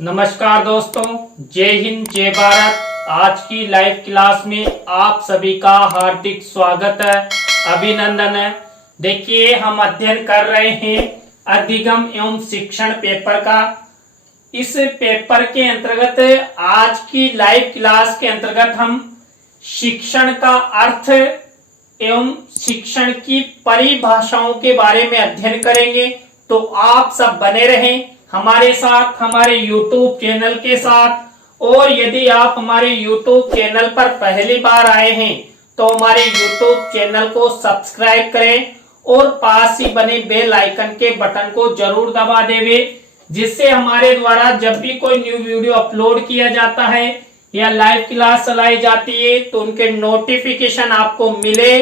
नमस्कार दोस्तों, जय हिंद जय भारत। आज की लाइव क्लास में आप सभी का हार्दिक स्वागत है, अभिनंदन है। देखिए, हम अध्ययन कर रहे हैं अधिगम एवं शिक्षण पेपर का। इस पेपर के अंतर्गत आज की लाइव क्लास के अंतर्गत हम शिक्षण का अर्थ एवं शिक्षण की परिभाषाओं के बारे में अध्ययन करेंगे। तो आप सब बने रहें हमारे साथ, हमारे YouTube चैनल के साथ। और यदि आप हमारे YouTube चैनल पर पहली बार आए हैं तो हमारे YouTube चैनल को सब्सक्राइब करें और पास ही बने बेल आइकन के बटन को जरूर दबा देवे, जिससे हमारे द्वारा जब भी कोई न्यू वीडियो अपलोड किया जाता है या लाइव क्लास चलाई जाती है तो उनके नोटिफिकेशन आपको मिले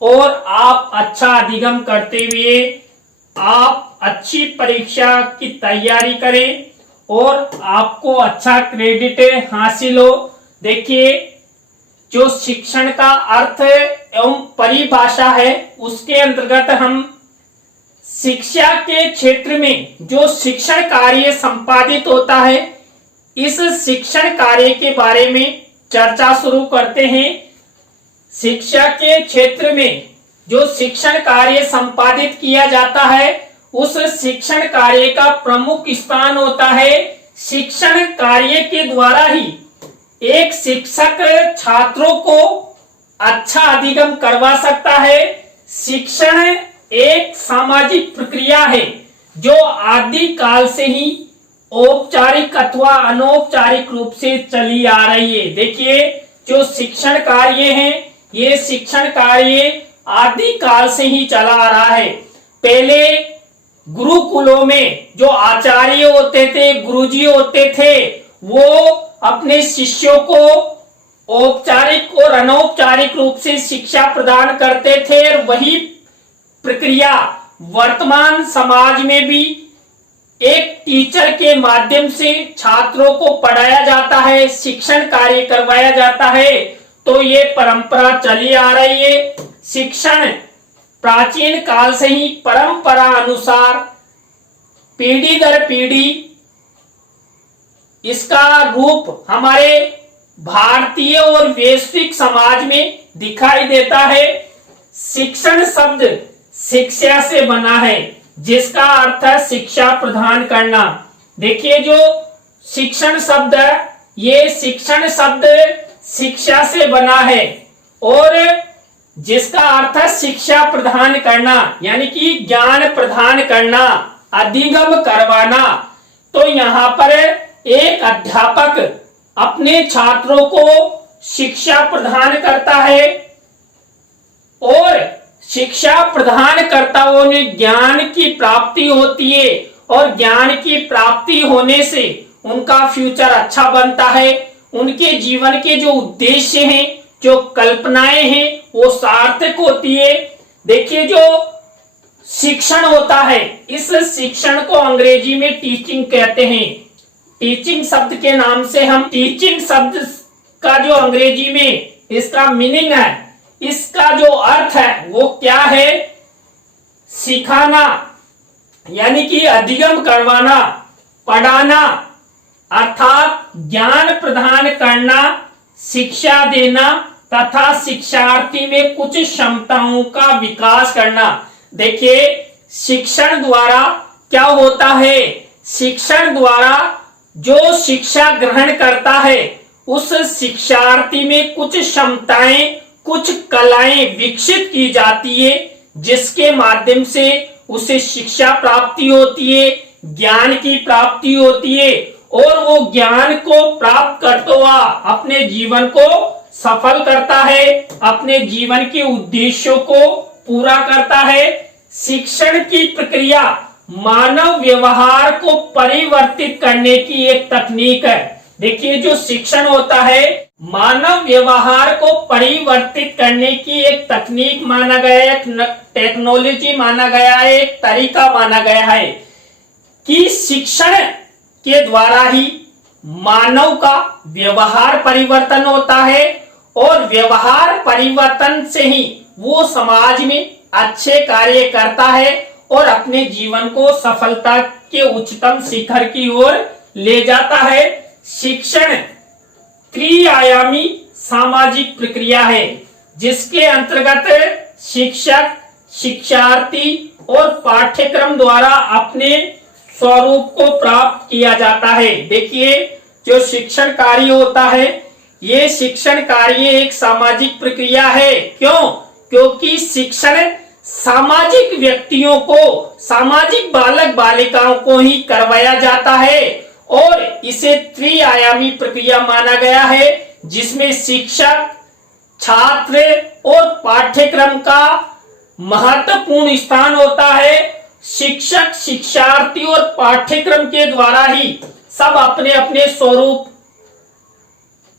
और आप अच्छा अधिगम करते हुए आप अच्छी परीक्षा की तैयारी करें और आपको अच्छा क्रेडिट हासिल हो। देखिए, जो शिक्षण का अर्थ एवं परिभाषा है उसके अंतर्गत हम शिक्षा के क्षेत्र में जो शिक्षण कार्य संपादित होता है, इस शिक्षण कार्य के बारे में चर्चा शुरू करते हैं। शिक्षा के क्षेत्र में जो शिक्षण कार्य संपादित किया जाता है, उस शिक्षण कार्य का प्रमुख स्थान होता है शिक्षण कार्य के द्वारा ही एक शिक्षक छात्रों को अच्छा अधिगम करवा सकता है। शिक्षण एक सामाजिक प्रक्रिया है जो आदि काल से ही औपचारिक अथवा अनौपचारिक रूप से चली आ रही है। देखिए, जो शिक्षण कार्य है, ये शिक्षण कार्य आदि काल से ही चला आ रहा है। पहले गुरुकुलों में जो आचार्य होते थे, गुरुजी होते थे, वो अपने शिष्यों को औपचारिक और अनौपचारिक रूप से शिक्षा प्रदान करते थे। और वही प्रक्रिया वर्तमान समाज में भी एक टीचर के माध्यम से छात्रों को पढ़ाया जाता है, शिक्षण कार्य करवाया जाता है। तो ये परंपरा चली आ रही है। शिक्षण प्राचीन काल से ही परंपरा अनुसार पीढ़ी दर पीढ़ी इसका रूप हमारे भारतीय और वैश्विक समाज में दिखाई देता है। शिक्षण शब्द शिक्षा से बना है, जिसका अर्थ है शिक्षा प्रदान करना। देखिए, जो शिक्षण शब्द है, ये शिक्षण शब्द शिक्षा से बना है और जिसका अर्थ है शिक्षा प्रदान करना, यानी कि ज्ञान प्रदान करना, अधिगम करवाना। तो यहाँ पर एक अध्यापक अपने छात्रों को शिक्षा प्रदान करता है और शिक्षा प्रदान करता हुआ उन्हें ज्ञान की प्राप्ति होती है और ज्ञान की प्राप्ति होने से उनका फ्यूचर अच्छा बनता है। उनके जीवन के जो उद्देश्य हैं, जो कल्पनाएं हैं, वो सार्थक होती है। देखिए, जो शिक्षण होता है, इस शिक्षण को अंग्रेजी में टीचिंग कहते हैं। टीचिंग शब्द के नाम से हम टीचिंग शब्द का जो अंग्रेजी में इसका मीनिंग है, इसका जो अर्थ है वो क्या है? सिखाना, यानी कि अधिगम करवाना, पढ़ाना, अर्थात ज्ञान प्रदान करना, शिक्षा देना तथा शिक्षार्थी में कुछ क्षमताओं का विकास करना। देखिए, शिक्षण द्वारा क्या होता है? शिक्षण द्वारा जो शिक्षा ग्रहण करता है, उस शिक्षार्थी में कुछ क्षमताएं, कुछ कलाएं विकसित की जाती है, जिसके माध्यम से उसे शिक्षा प्राप्ति होती है, ज्ञान की प्राप्ति होती है और वो ज्ञान को प्राप्त करते हुआ अपने जीवन को सफल करता है, अपने जीवन के उद्देश्यों को पूरा करता है। शिक्षण की प्रक्रिया मानव व्यवहार को परिवर्तित करने की एक तकनीक है। देखिए, जो शिक्षण होता है, मानव व्यवहार को परिवर्तित करने की एक तकनीक माना गया है, एक टेक्नोलॉजी माना गया है, एक तरीका माना गया है कि शिक्षण के द्वारा ही मानव का व्यवहार परिवर्तन होता है और व्यवहार परिवर्तन से ही वो समाज में अच्छे कार्य करता है और अपने जीवन को सफलता के उच्चतम शिखर की ओर ले जाता है। शिक्षण त्रिआयामी सामाजिक प्रक्रिया है जिसके अंतर्गत शिक्षक, शिक्षार्थी और पाठ्यक्रम द्वारा अपने स्वरूप को प्राप्त किया जाता है। देखिए, जो शिक्षण कार्य होता है, ये शिक्षण कार्य एक सामाजिक प्रक्रिया है। क्यों? क्योंकि शिक्षण सामाजिक व्यक्तियों को, सामाजिक बालक बालिकाओं को ही करवाया जाता है और इसे त्रिआयामी प्रक्रिया माना गया है जिसमें शिक्षक, छात्र और पाठ्यक्रम का महत्वपूर्ण स्थान होता है। शिक्षक, शिक्षार्थी और पाठ्यक्रम के द्वारा ही सब अपने अपने स्वरूप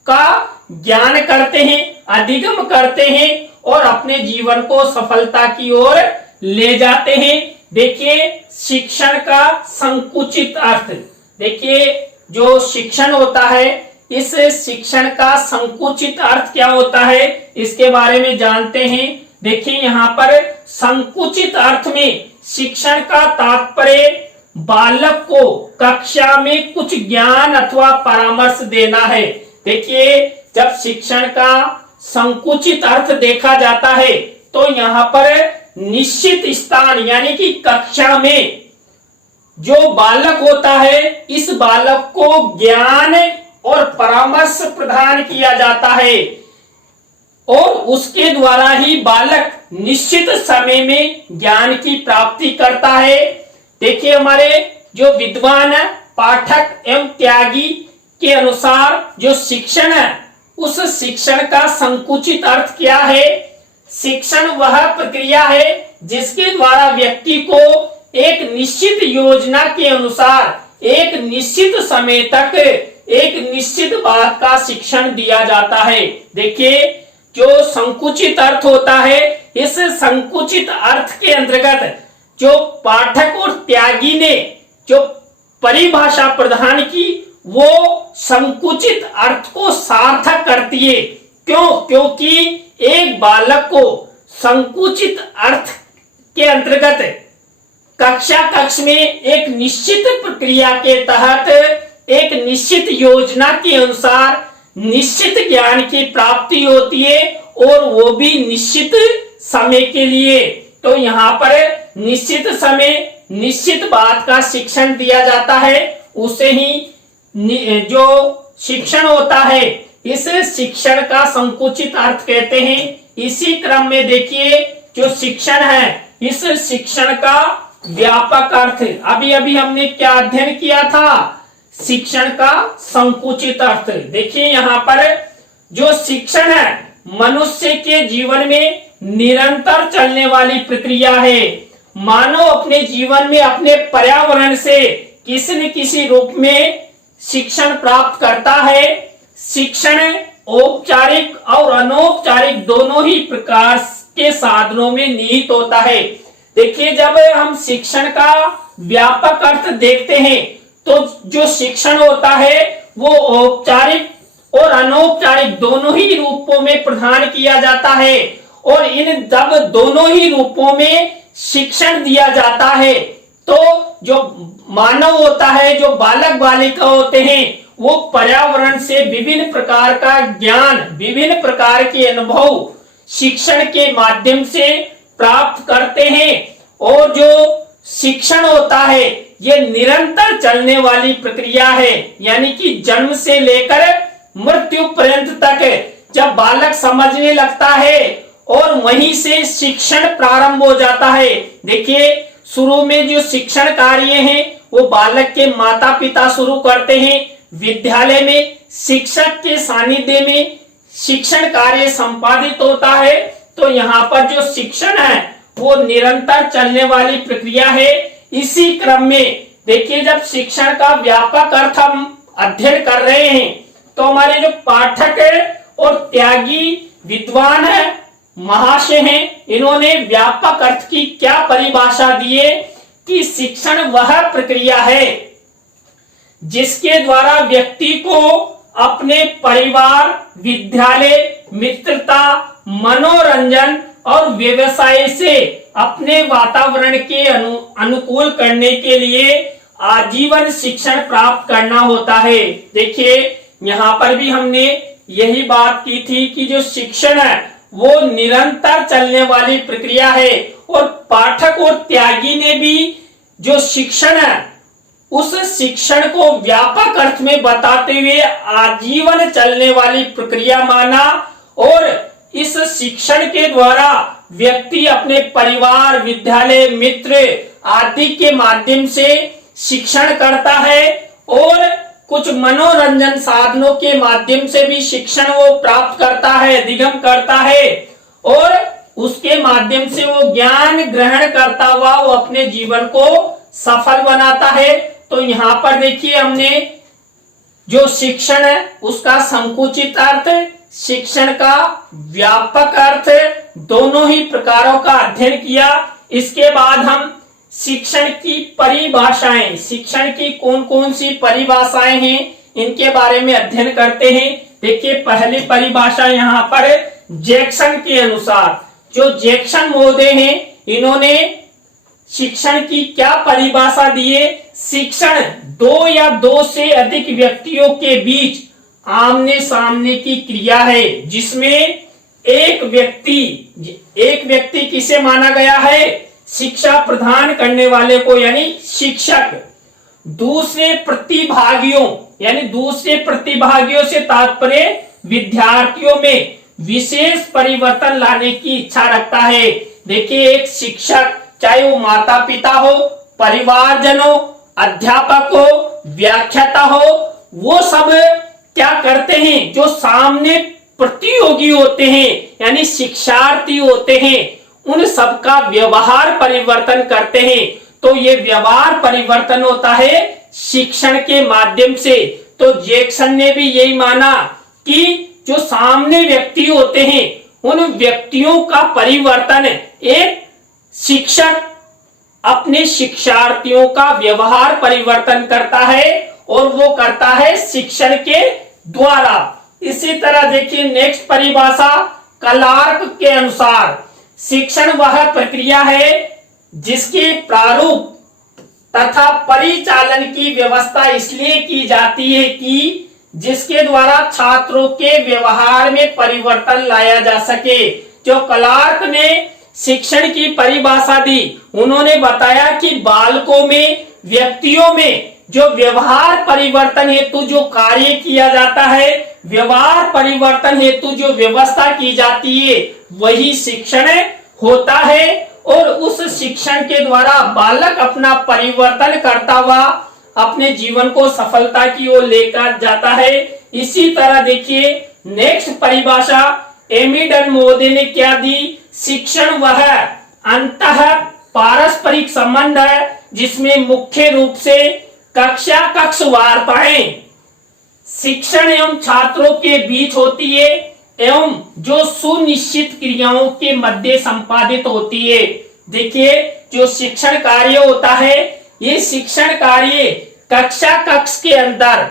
का ज्ञान करते हैं, अधिगम करते हैं और अपने जीवन को सफलता की ओर ले जाते हैं। देखिए, शिक्षण का संकुचित अर्थ, देखिए जो शिक्षण होता है, इस शिक्षण का संकुचित अर्थ क्या होता है, इसके बारे में जानते हैं। देखिए, यहाँ पर संकुचित अर्थ में शिक्षण का तात्पर्य बालक को कक्षा में कुछ ज्ञान अथवा परामर्श देना है। देखिए, जब शिक्षण का संकुचित अर्थ देखा जाता है तो यहाँ पर निश्चित स्थान यानी कि कक्षा में जो बालक होता है, इस बालक को ज्ञान और परामर्श प्रदान किया जाता है और उसके द्वारा ही बालक निश्चित समय में ज्ञान की प्राप्ति करता है। देखिए, हमारे जो विद्वान पाठक एवं त्यागी के अनुसार जो शिक्षण है, उस शिक्षण का संकुचित अर्थ क्या है? शिक्षण वह प्रक्रिया है जिसके द्वारा व्यक्ति को एक निश्चित योजना के अनुसार एक निश्चित समय तक एक निश्चित बात का शिक्षण दिया जाता है। देखिए, जो संकुचित अर्थ होता है, इस संकुचित अर्थ के अंतर्गत जो पाठक और त्यागी ने जो परिभाषा प्रदान की, वो संकुचित अर्थ को सार्थक करती है। क्यों? क्योंकि एक बालक को संकुचित अर्थ के अंतर्गत कक्ष में एक निश्चित प्रक्रिया के तहत एक निश्चित योजना के अनुसार निश्चित ज्ञान की प्राप्ति होती है और वो भी निश्चित समय के लिए। तो यहाँ पर निश्चित समय निश्चित बात का शिक्षण दिया जाता है, उसे ही जो शिक्षण होता है, इस शिक्षण का संकुचित अर्थ कहते हैं। इसी क्रम में देखिए, जो शिक्षण है, इस शिक्षण का व्यापक अर्थ, अभी अभी हमने क्या अध्ययन किया था? शिक्षण का संकुचित अर्थ। देखिए, यहाँ पर जो शिक्षण है मनुष्य के जीवन में निरंतर चलने वाली प्रक्रिया है। मानव अपने जीवन में अपने पर्यावरण से किसी न किसी रूप में शिक्षण प्राप्त करता है। शिक्षण औपचारिक और अनौपचारिक दोनों ही प्रकार के साधनों में निहित होता है। देखिए, जब हम शिक्षण का व्यापक अर्थ देखते हैं तो जो शिक्षण होता है वो औपचारिक और अनौपचारिक दोनों ही रूपों में प्रदान किया जाता है और इन जब दोनों ही रूपों में शिक्षण दिया जाता है तो जो मानव होता है, जो बालक बालिका होते हैं, वो पर्यावरण से विभिन्न प्रकार का ज्ञान, विभिन्न प्रकार के अनुभव शिक्षण के माध्यम से प्राप्त करते हैं। और जो शिक्षण होता है ये निरंतर चलने वाली प्रक्रिया है, यानी कि जन्म से लेकर मृत्यु पर्यंत तक जब बालक समझने लगता है और वहीं से शिक्षण प्रारंभ हो जाता है। देखिए, शुरू में जो शिक्षण कार्य है वो बालक के माता पिता शुरू करते हैं। विद्यालय में शिक्षक के सानिध्य में शिक्षण कार्य संपादित होता है। तो यहाँ पर जो शिक्षण है वो निरंतर चलने वाली प्रक्रिया है। इसी क्रम में देखिए, जब शिक्षण का व्यापक अर्थ हम अध्ययन कर रहे हैं तो हमारे जो पाठक है और त्यागी विद्वान है, महाशय हैं, इन्होंने व्यापक अर्थ की क्या परिभाषा दी है कि शिक्षण वह प्रक्रिया है जिसके द्वारा व्यक्ति को अपने परिवार, विद्यालय, मित्रता, मनोरंजन और व्यवसाय से अपने वातावरण के अनुकूल करने के लिए आजीवन शिक्षण प्राप्त करना होता है। देखिए यहाँ पर भी हमने यही बात की थी कि जो शिक्षण है वो निरंतर चलने वाली प्रक्रिया है, और पाठक और त्यागी ने भी जो शिक्षण है उस शिक्षण को व्यापक अर्थ में बताते हुए आजीवन चलने वाली प्रक्रिया माना, और इस शिक्षण के द्वारा व्यक्ति अपने परिवार, विद्यालय, मित्र आदि के माध्यम से शिक्षण करता है, और कुछ मनोरंजन साधनों के माध्यम से भी शिक्षण वो प्राप्त करता है, अधिगम करता है, और उसके माध्यम से वो ज्ञान ग्रहण करता हुआ वो अपने जीवन को सफल बनाता है। तो यहाँ पर देखिए हमने जो शिक्षण है उसका संकुचित अर्थ, शिक्षण का व्यापक अर्थ, दोनों ही प्रकारों का अध्ययन किया। इसके बाद हम शिक्षण की परिभाषाएं, शिक्षण की कौन कौन सी परिभाषाएं हैं इनके बारे में अध्ययन करते हैं। देखिए पहली परिभाषा यहाँ पर जैक्सन के अनुसार, जो जैक्सन महोदय हैं इन्होंने शिक्षण की क्या परिभाषा दी है? शिक्षण दो या दो से अधिक व्यक्तियों के बीच आमने सामने की क्रिया है, जिसमें एक व्यक्ति किसे माना गया है? शिक्षा प्रदान करने वाले को, यानी शिक्षक। दूसरे प्रतिभागियों से तात्पर्य विद्यार्थियों में विशेष परिवर्तन लाने की इच्छा रखता है। देखिए एक शिक्षक, चाहे वो माता पिता हो, परिवारजन हो, अध्यापक हो, व्याख्याता हो, वो सब क्या करते हैं? जो सामने प्रतियोगी होते हैं यानी शिक्षार्थी होते हैं, उन सबका व्यवहार परिवर्तन करते हैं। तो ये व्यवहार परिवर्तन होता है शिक्षण के माध्यम से। तो जैक्सन ने भी यही माना कि जो सामने व्यक्ति होते हैं उन व्यक्तियों का परिवर्तन एक शिक्षक अपने शिक्षार्थियों का व्यवहार परिवर्तन करता है, और वो करता है शिक्षण के द्वारा। इसी तरह देखिए नेक्स्ट परिभाषा क्लार्क के अनुसार, शिक्षण वह प्रक्रिया है जिसके प्रारूप तथा परिचालन की व्यवस्था इसलिए की जाती है कि जिसके द्वारा छात्रों के व्यवहार में परिवर्तन लाया जा सके। जो क्लार्क ने शिक्षण की परिभाषा दी, उन्होंने बताया कि बालकों में, व्यक्तियों में जो व्यवहार परिवर्तन हेतु जो कार्य किया जाता है, व्यवहार परिवर्तन हेतु जो व्यवस्था की जाती है, वही शिक्षण होता है, और उस शिक्षण के द्वारा बालक अपना परिवर्तन करता हुआ अपने जीवन को सफलता की ओर लेकर जाता है। इसी तरह देखिए नेक्स्ट परिभाषा एमिडन महोदय ने क्या दी? शिक्षण वह अंतः पारस्परिक संबंध है जिसमें मुख्य रूप से कक्ष वार्ताएं शिक्षण एवं छात्रों के बीच होती है, एवं जो सुनिश्चित क्रियाओं के मध्य संपादित होती है। देखिए जो शिक्षण कार्य होता है, ये शिक्षण कार्य कक्ष के अंदर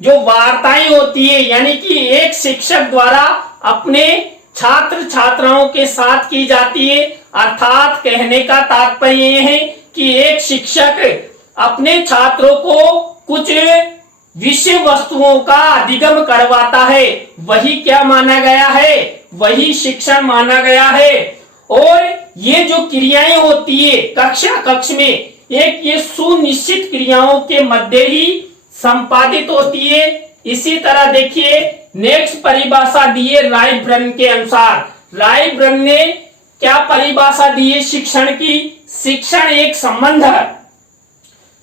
जो वार्ताएं होती है, यानी कि एक शिक्षक द्वारा अपने छात्र छात्राओं के साथ की जाती है। अर्थात कहने का तात्पर्य ये है कि एक शिक्षक अपने छात्रों को कुछ विषय वस्तुओं का अधिगम करवाता है, वही क्या माना गया है? वही शिक्षण माना गया है। और ये जो क्रियाएं होती है कक्ष में, एक ये सुनिश्चित क्रियाओं के मध्य ही संपादित होती है। इसी तरह देखिए नेक्स्ट परिभाषा दी है रायब्रन के अनुसार। रायब्रन ने क्या परिभाषा दी है शिक्षण की? शिक्षण एक संबंध है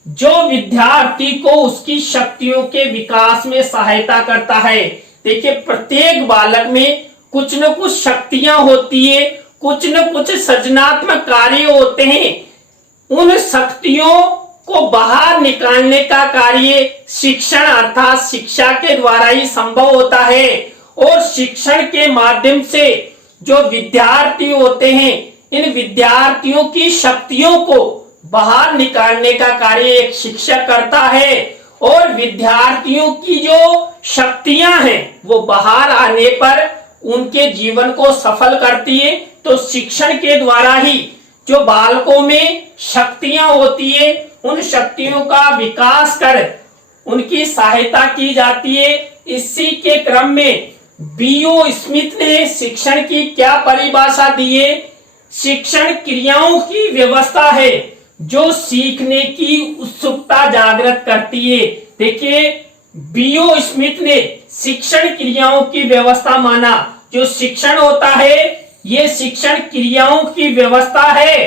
जो विद्यार्थी को उसकी शक्तियों के विकास में सहायता करता है। देखिए प्रत्येक बालक में कुछ न कुछ शक्तियां होती है, कुछ न कुछ सृजनात्मक कार्य होते हैं। उन शक्तियों को बाहर निकालने का कार्य शिक्षण अर्थात शिक्षा के द्वारा ही संभव होता है। और शिक्षण के माध्यम से जो विद्यार्थी होते हैं, इन विद्यार्थियों की शक्तियों को बाहर निकालने का कार्य एक शिक्षक करता है। और विद्यार्थियों की जो शक्तियां हैं वो बाहर आने पर उनके जीवन को सफल करती है। तो शिक्षण के द्वारा ही जो बालकों में शक्तियां होती है उन शक्तियों का विकास कर उनकी सहायता की जाती है। इसी के क्रम में बीओ स्मिथ ने शिक्षण की क्या परिभाषा दी है? शिक्षण क्रियाओं की व्यवस्था है जो सीखने की उत्सुकता जागृत करती है। देखिए, बीओ स्मिथ ने शिक्षण क्रियाओं की व्यवस्था माना। जो शिक्षण होता है ये शिक्षण क्रियाओं की व्यवस्था है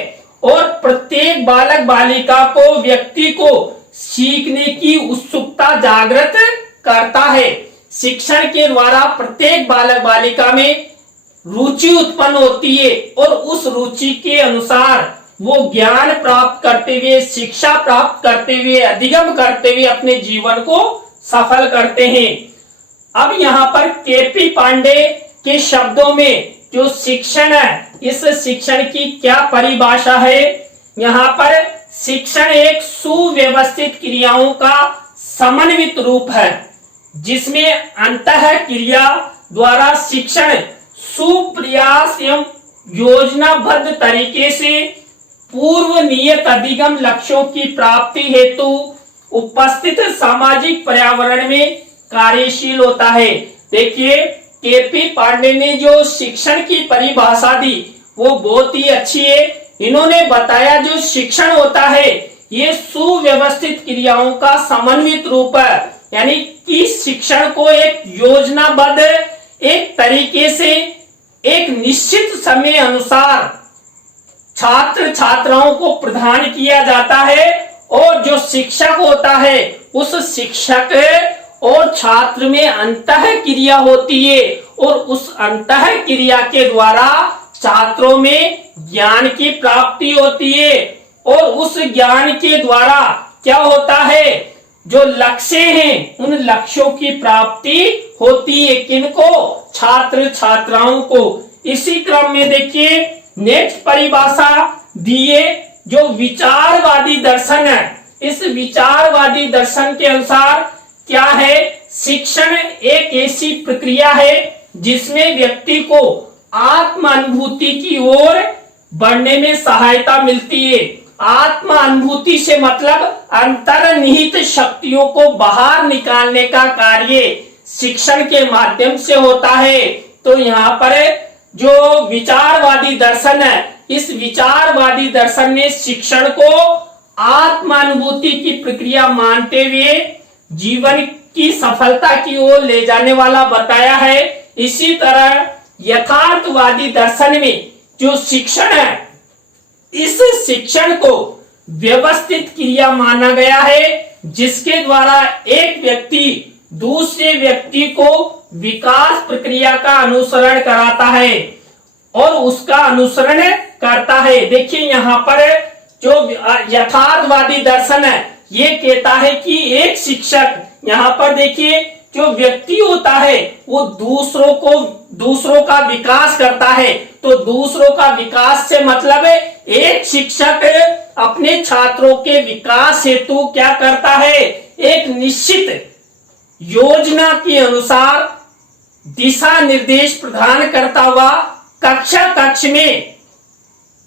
और प्रत्येक बालक बालिका को व्यक्ति को सीखने की उत्सुकता जागृत करता है। शिक्षण के द्वारा प्रत्येक बालक बालिका में रुचि उत्पन्न होती है और उस रुचि के अनुसार वो ज्ञान प्राप्त करते हुए, शिक्षा प्राप्त करते हुए, अधिगम करते हुए अपने जीवन को सफल करते हैं। अब यहाँ पर केपी पांडे के शब्दों में जो शिक्षण है, इस शिक्षण की क्या परिभाषा है? यहाँ पर शिक्षण एक सुव्यवस्थित क्रियाओं का समन्वित रूप है जिसमें अंतः क्रिया द्वारा शिक्षण सुप्रयास एवं योजनाबद्ध तरीके से पूर्व नियत अधिगम लक्ष्यों की प्राप्ति हेतु उपस्थित सामाजिक पर्यावरण में कार्यशील होता है। देखिए, केपी पांडे ने जो शिक्षण की परिभाषा दी वो बहुत ही अच्छी है। इन्होंने बताया जो शिक्षण होता है ये सुव्यवस्थित क्रियाओं का समन्वित रूप है, यानी कि शिक्षण को एक योजनाबद्ध एक तरीके से एक निश्चित समय अनुसार छात्र छात्राओं को प्रदान किया जाता है और जो शिक्षक होता है उस शिक्षक और छात्र में अंतः क्रिया होती है और उस अंतः क्रिया के द्वारा छात्रों में ज्ञान की प्राप्ति होती है और उस ज्ञान के द्वारा क्या होता है, जो लक्ष्य हैं उन लक्ष्यों की प्राप्ति होती है। किनको? छात्र छात्राओं को। इसी क्रम में देखिए नेक्स्ट परिभाषा दिए जो विचारवादी दर्शन है। इस विचारवादी दर्शन के अनुसार क्या है? शिक्षण एक ऐसी प्रक्रिया है जिसमें व्यक्ति को आत्म अनुभूति की ओर बढ़ने में सहायता मिलती है। आत्म अनुभूति से मतलब अंतर्निहित शक्तियों को बाहर निकालने का कार्य शिक्षण के माध्यम से होता है। तो यहाँ पर जो विचारवादी दर्शन है, इस विचारवादी दर्शन ने शिक्षण को आत्म अनुभूति की प्रक्रिया मानते हुए जीवन की सफलता की ओर ले जाने वाला बताया है। इसी तरह यथार्थवादी दर्शन में जो शिक्षण है, इस शिक्षण को व्यवस्थित क्रिया माना गया है जिसके द्वारा एक व्यक्ति दूसरे व्यक्ति को विकास प्रक्रिया का अनुसरण कराता है और उसका अनुसरण करता है। देखिए यहाँ पर जो यथार्थवादी दर्शन है ये कहता है कि एक शिक्षक, यहाँ पर देखिए जो व्यक्ति होता है वो दूसरों का विकास करता है। तो दूसरों का विकास से मतलब है एक शिक्षक अपने छात्रों के विकास हेतु क्या करता है, एक निश्चित योजना के अनुसार दिशा निर्देश प्रदान करता हुआ कक्षा कक्ष में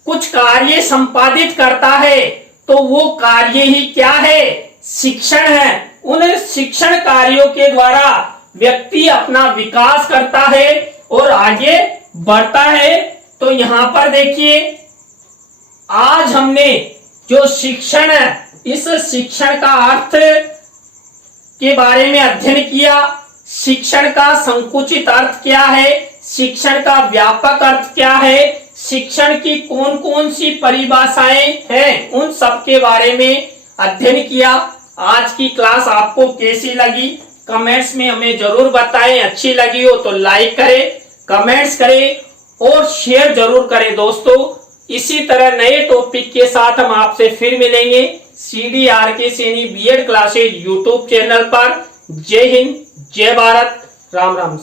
कुछ कार्य संपादित करता है। तो वो कार्य ही क्या है, शिक्षण है। उन शिक्षण कार्यों के द्वारा व्यक्ति अपना विकास करता है और आगे बढ़ता है। तो यहाँ पर देखिए आज हमने जो शिक्षण है इस शिक्षण का अर्थ के बारे में अध्ययन किया। शिक्षण का संकुचित अर्थ क्या है, शिक्षण का व्यापक अर्थ क्या है, शिक्षण की कौन कौन सी परिभाषाएं हैं, उन सब के बारे में अध्ययन किया। आज की क्लास आपको कैसी लगी कमेंट्स में हमें जरूर बताएं। अच्छी लगी हो तो लाइक करें, कमेंट्स करें और शेयर जरूर करें दोस्तों। इसी तरह नए टॉपिक के साथ हम आपसे फिर मिलेंगे CDRK Saini BEd classes YouTube channel पर। जय हिंद, जय भारत, राम राम।